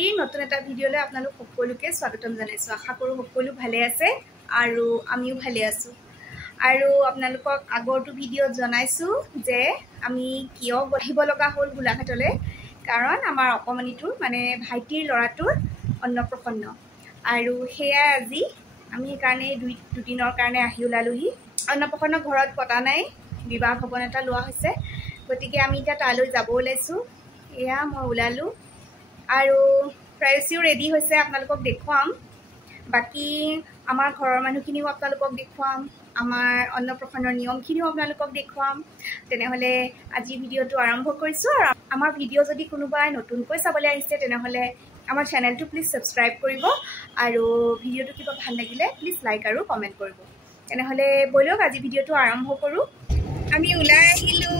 আজি নতুন এটা ভিডিঅ'লৈ আপোনালোক সকলোকে স্বাগতম জনাইছোঁ। আশা কৰোঁ সকলো ভালে আছে আৰু আমিও ভালে আছোঁ। আৰু আপোনালোকক আগৰটো ভিডিঅ'ত জনাইছোঁ যে আমি কিয় আহিব লগা হ'ল গোলাঘাটলৈ, কাৰণ আমাৰ অকণমানিটোৰ মানে ভাইটিৰ ল'ৰাটোৰ অন্নপ্ৰসন্ন। আৰু সেয়াই আজি আমি সেইকাৰণে দুদিনৰ কাৰণে আহি ওলালোহি। অন্নপ্ৰসন্ন ঘৰত পতা নাই, বিবাহ ভৱন এটা লোৱা হৈছে, গতিকে আমি এতিয়া তালৈ যাব ওলাইছোঁ। এয়া মই ওলালোঁ আৰু প্ৰাইচিও ৰেডি হৈছে, আপোনালোকক দেখুৱাম। বাকী আমাৰ ঘৰৰ মানুহখিনিও আপোনালোকক দেখুৱাম, আমাৰ অন্নপ্ৰসন্নৰ নিয়মখিনিও আপোনালোকক দেখুৱাম। তেনেহ'লে আজি ভিডিঅ'টো আৰম্ভ কৰিছোঁ। আৰু আমাৰ ভিডিঅ' যদি কোনোবাই নতুনকৈ চাবলৈ আহিছে তেনেহ'লে আমাৰ চেনেলটো প্লিজ ছাবস্ক্ৰাইব কৰিব, আৰু ভিডিঅ'টো কিবা ভাল লাগিলে প্লিজ লাইক আৰু কমেণ্ট কৰিব। তেনেহ'লে ব'লক আজি ভিডিঅ'টো আৰম্ভ কৰোঁ। আমি ওলাই আহিলোঁ।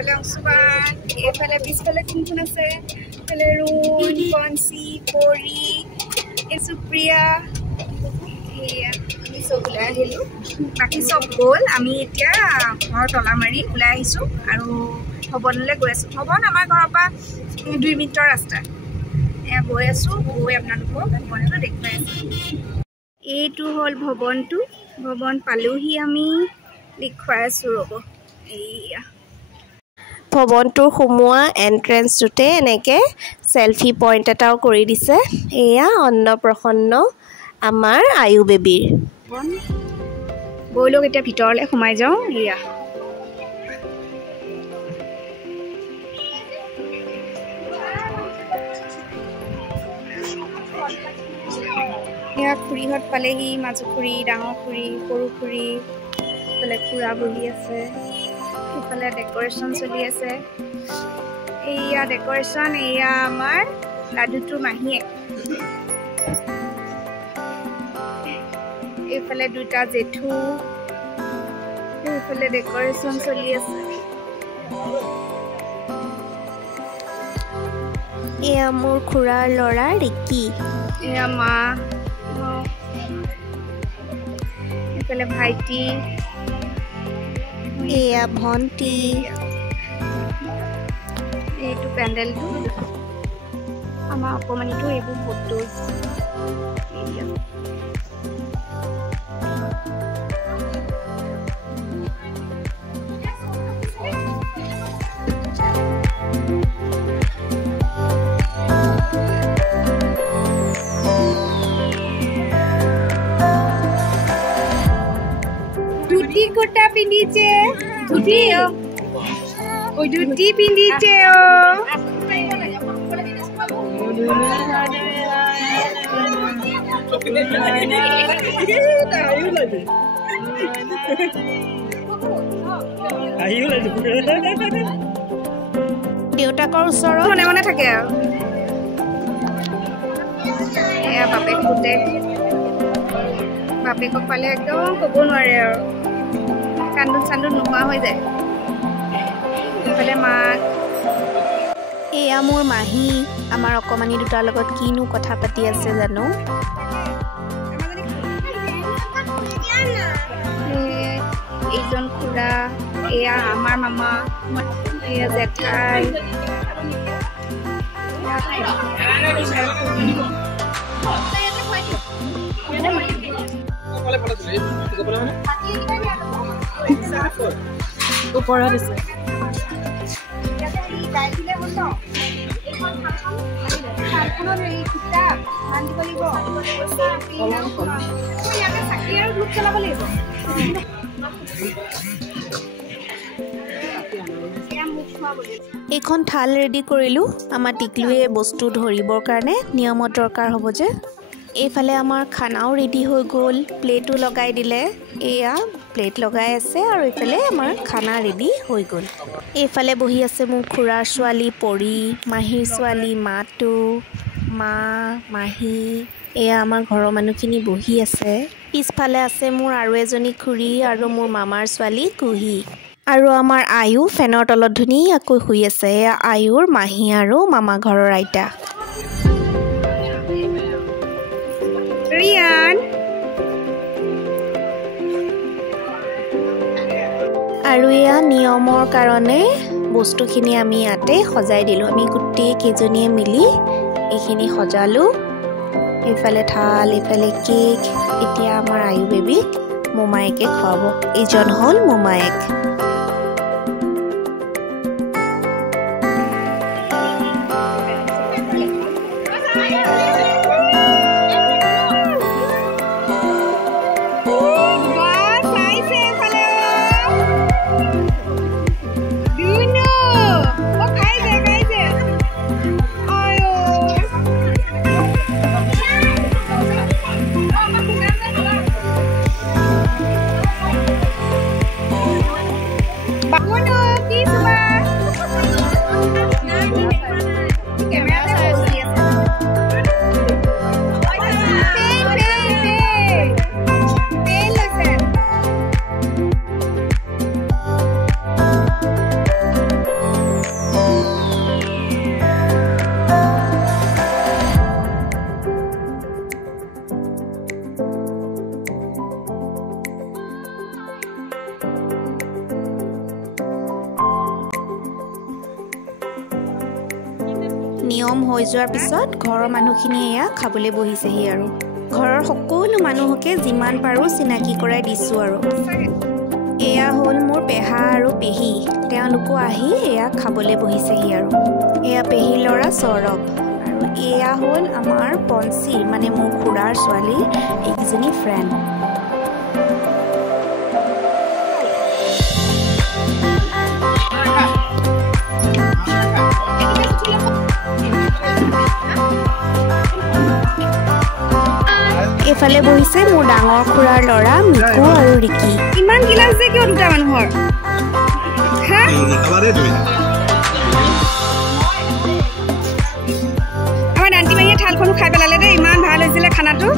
এইফালে অংশুমান, এইফালে পিছফালে কোনখন আছে, এইফালে ৰুণ, কঞ্চি, পৰি, এই সুপ্ৰিয়া, এয়া আমি চব ওলাই আহিলোঁ। বাকী চব গ'ল, আমি এতিয়া ঘৰ তলা মাৰি ওলাই আহিছোঁ আৰু ভৱনলৈ গৈ আছোঁ। ভৱন আমাৰ ঘৰৰ পৰা 2 মিনিটৰ ৰাস্তা। এয়া গৈ আছোঁ, গৈ আপোনালোকক ভৱনটো দেখুৱাই আছোঁ। এইটো হ'ল ভৱনটো। ভৱন পালোহি, আমি দেখুৱাই আছোঁ, ৰ'ব। এইয়া ভৱনটোৰ সোমোৱা এণ্ট্ৰেঞ্চটোতে এনেকৈ চেলফি পইণ্ট এটাও কৰি দিছে। এয়া অন্নপ্ৰসন্ন আমাৰ আয়ু বেবীৰ। ব'লক এতিয়া ভিতৰলৈ সোমাই যাওঁ। এয়া এয়া খুৰীহঁত পালেহি, মাজু খুৰী, ডাঙৰ খুৰী, সৰু খুৰী, এইফালে খুৰা বহি আছে, এইফালে ডেক'ৰেশ্যন চলি আছে। এয়া ডেক'ৰেশ্যন, এয়া আমাৰ লাডুটোৰ মাহীয়েক, এইফালে 2টা জেঠু, এইফালে ডেক'ৰেশ্যন চলি আছে। এয়া মোৰ খুৰাৰ ল'ৰা ৰিকি, এয়া মা, এইফালে ভাইটি, এয়া ভণ্টি। এইটো পেণ্ডেলটো, আমাৰ অকণমানিটো এইবোৰ ফটো। ধুতি কুৰ্তা পিন্ধিছে, ধুতি পিন্ধিছে। দেউতাকৰ ওচৰত মনে মনে থাকে আৰু। এয়া বাপেক পুতেক, বাপেকক পালে একদম ক'ব নোৱাৰে আৰু, কান্দোন চান্দোন নোহোৱা হৈ যায়। এইফালে মাক, এয়া মোৰ মাহী। আমাৰ অকণমানি দুটাৰ লগত কিনো কথা পাতি আছে জানো। এইজন খুৰা, এয়া আমাৰ মামা, এয়া জেঠাই, ওপৰত আছে। এইখন থাল ৰেডি কৰিলোঁ। আমাৰ টিকলুৱে বস্তু ধৰিবৰ কাৰণে নিয়মত দৰকাৰ হ'ব যে। এইফালে আমাৰ খানাও ৰেডি হৈ গ'ল, প্লেটো লগাই দিলে। এয়া প্লেট লগাই আছে আৰু এইফালে আমাৰ খানা ৰেডি হৈ গ'ল। এইফালে বহি আছে মোৰ খুৰাৰ ছোৱালী পৰি, মাহীৰ ছোৱালী মাতু, মা, মাহী। এয়া আমাৰ ঘৰৰ মানুহখিনি বহি আছে। পিছফালে আছে মোৰ আৰু এজনী খুৰী আৰু মোৰ মামাৰ ছোৱালী কুহি। আৰু আমাৰ আয়ু ফেনৰ তলত ধুনীয়াকৈ শুই আছে। এয়া আয়ুৰ মাহী আৰু মামা ঘৰৰ আইতা। ৰিয়ান আৰু এয়া নিয়মৰ কাৰণে বস্তুখিনি আমি ইয়াতে সজাই দিলোঁ। আমি গোটেই কেইজনীয়ে মিলি এইখিনি সজালোঁ। এইফালে থাল, এইফালে কেক। এতিয়া আমাৰ আয়ু বেবীক মোমায়েকে খুৱাব। এইজন হ'ল মোমায়েক। নিয়ম হৈ যোৱাৰ পিছত ঘৰৰ মানুহখিনি এয়া খাবলৈ বহিছেহি আৰু ঘৰৰ সকলো মানুহকে যিমান পাৰোঁ চিনাকি কৰাই দিছোঁ আৰু এয়া হ'ল মোৰ পেহা আৰু পেহী। তেওঁলোকো আহি এয়া খাবলৈ বহিছেহি আৰু এয়া পেহীৰ ল'ৰা সৌৰভ আৰু এয়া হ'ল আমাৰ পঞ্চীৰ মানে মোৰ খুৰাৰ ছোৱালীৰ এইকেইজনী ফ্ৰেণ্ড। এইফালে বহিছে মোৰ ডাঙৰ খুৰাৰ ল'ৰা মিকু আৰু ৰিকি। ইমান গিলাচ যে কিয় দুটা মানুহৰ? আমাৰ ডান্তি মাহীয়ে থালখনো খাই পেলালে দেই। ইমান ভাল হৈছিলে খানাটো।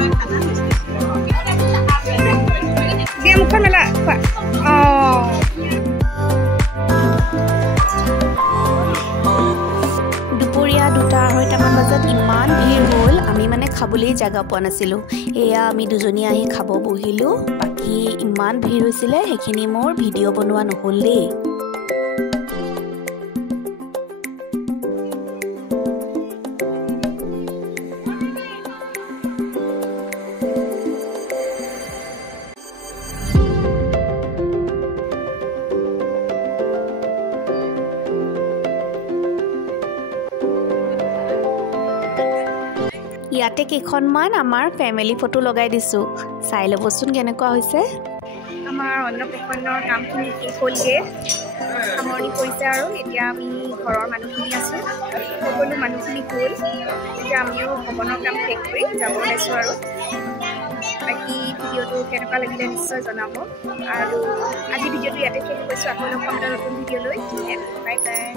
দিয়া মুখখন মেলা খোৱা। দুপৰীয়া 2:30মান বজাত ইমান ভিৰ হ'ল আমি মানে খাবলৈ জেগা পোৱা নাছিলোঁ। এয়া আমি দুজনী আহি খাব বহিলোঁ। বাকী ইমান ভিৰ হৈছিলে সেইখিনি মোৰ ভিডিঅ' বনোৱা নহ'ল দেই। ইয়াতে কেইখনমান আমাৰ ফেমিলি ফটো লগাই দিছোঁ। চাই ল'বচোন কেনেকুৱা হৈছে। আমাৰ অন্নপ্ৰসন্নৰ কামখিনি শেষ হ'লগৈ, সামৰণি পৰিছে আৰু এতিয়া আমি ঘৰৰ মানুহখিনি আছোঁ। সকলো মানুহখিনি গ'ল। এতিয়া আমিও ভৱনৰ কাম শেষ কৰি যাব ওলাইছোঁ আৰু বাকী ভিডিঅ'টো কেনেকুৱা লাগিলে নিশ্চয় জনাব। আৰু আজি ভিডিঅ'টো ইয়াতে শেষ কৰিছোঁ। আকৌ লগ পাম এটা নতুন ভিডিঅ' লৈ। Bye bye.